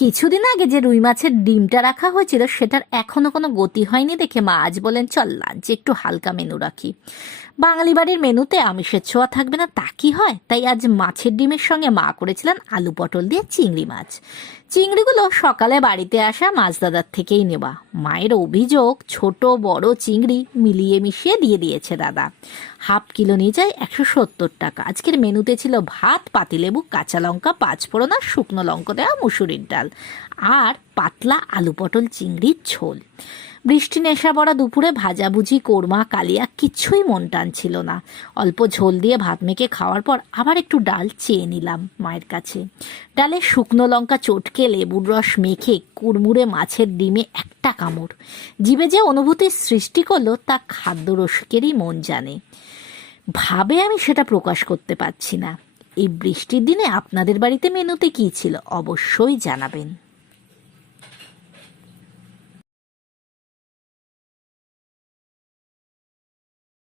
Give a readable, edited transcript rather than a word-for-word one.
কিছুদিন আগে যে রুই মাছের ডিমটা রাখা হয়েছিল সেটার এখনো কোনো গতি হয়নি দেখে মা আজ বলেন চল লাঞ্চে একটু হালকা মেনু রাখি। বাঙালি বাড়ির মেনুতে আমিষের ছোঁয়া থাকবে না তা কি হয়? তাই আজ মাছের ডিমের সঙ্গে মা করেছিলেন আলু পটল দিয়ে চিংড়ি মাছ। চিংড়িগুলো সকালে বাড়িতে আসা মাছদাদার থেকেই নেওয়া। মায়ের অভিযোগ ছোট বড় চিংড়ি মিলিয়ে মিশিয়ে দিয়ে দিয়েছে দাদা। হাফ কিলো নিয়ে যায় 170 টাকা। আজকের মেনুতে ছিল ভাত, পাতিলেবু, কাঁচা লঙ্কা, পাঁচফোড়ন আর শুকনো লঙ্কা দেওয়া মুসুরির ডাল আর পাতলা আলু পটল চিংড়ির ঝোল। বৃষ্টি নেশা পড়া দুপুরে ভাজাভুজি, কোরমা, কালিয়া কিচ্ছুই মন টানছিল না। অল্প ঝোল দিয়ে ভাত মেখে খাওয়ার পর আবার একটু ডাল চেয়ে নিলাম মায়ের কাছে। ডালে শুকনো লঙ্কা চটকে লেবুর রস মেখে কুড়মুড়ে মাছের ডিমে একটা কামড় জিভে যে অনুভূতির সৃষ্টি করলো তা খাদ্য রসিকেরই মন জানে। ভাবে আমি সেটা প্রকাশ করতে পারছি না। এই বৃষ্টির দিনে আপনাদের বাড়িতে মেনুতে কী ছিল অবশ্যই জানাবেন।